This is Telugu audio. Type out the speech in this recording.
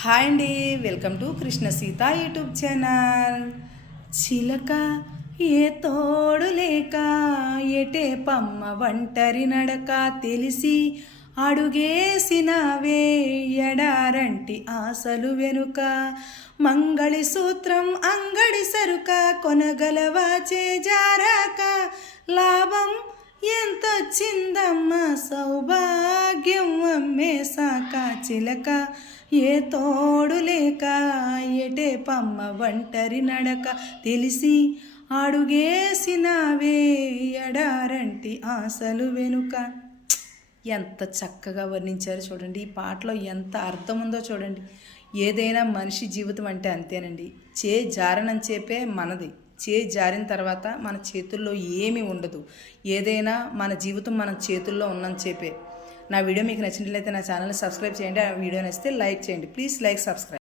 హాయ్ అండి welcome to Krishna Seeta YouTube channel. చిలక ఏ తోడు లేక ఎటే పమ్మ ఒంటరి నడక తెలిసి అడుగేసినవే ఎడారంటి ఆశలు వెనుక. మంగళి సూత్రం అంగడి సరుక కొనగలవాచే చేజారాక. లాభం ఎంతొచ్చిందమ్మ సౌభాగ్యం అమ్మేశాక. చిలక ఏ తోడు లేక ఎటే పమ్మ ఒంటరి నడక. తెలిసి అడుగేసినవే ఎడారంటి ఆశలు వెనుక. ఎంత చక్కగా వర్ణించారు చూడండి. ఈ పాటలో ఎంత అర్థం ఉందో చూడండి. ఏదైనా మనిషి జీవితం అంటే అంతేనండి. చే జారనని చెప్పే మనది. చే జారిన తర్వాత మన చేతుల్లో ఏమీ ఉండదు. ఏదైనా మన జీవితం మన చేతుల్లో ఉన్నని చెప్పే నా వీడియో మీకు నచ్చినట్లయితే నా ఛానల్ని సబ్స్క్రైబ్ చేయండి ఆ వీడియో నచ్చితే లైక్ చేయండి. Please like subscribe.